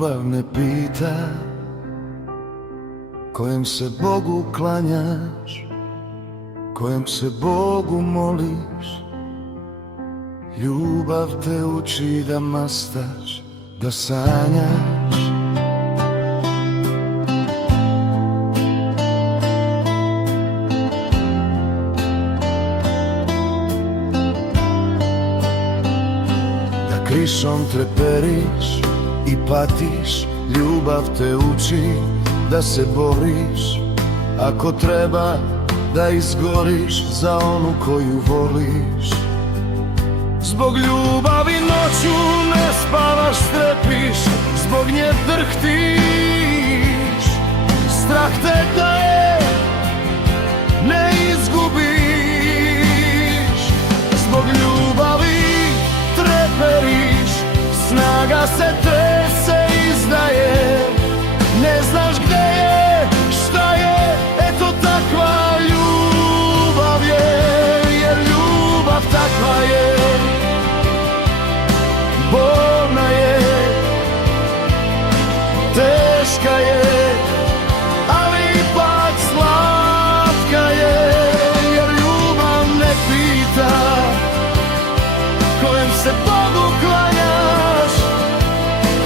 ljubav ne pita kojem se Bogu klanjaš, kojem se Bogu moliš. Ljubav te uči da mastaš, da sanjaš. Da krišom treperiš i patiš, ljubav te uči da se boriš. Ako treba da izgoriš za onu koju voliš. Zbog ljubavi noću ne spavaš, strepiš, zbog nje drhtiš. Strah te da je ne izgubiš. Zbog ljubavi treperiš, snaga se trese, izdaje. Ne znaš gde je, šta je, eto takva ljubav je. Jer ljubav takva je, bolna je, teška je, ali ipak slatka je. Jer ljubav ne pita kojem se Bogu klanjaš,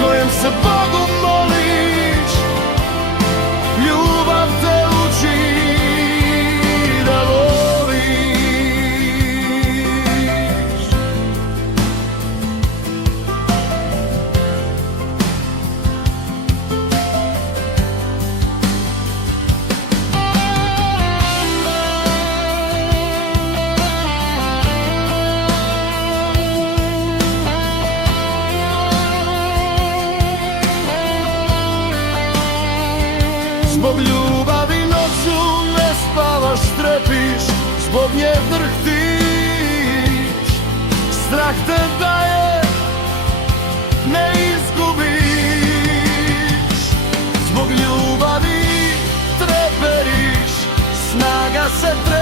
kojem se Bogu moliš. Ljubav te uči da voliš. Zbog ljubavi noću ne spavaš, strepiš, zbog nje drhtiš. Strah te da je ne izgubiš. Zbog ljubavi treperiš, snaga se trese.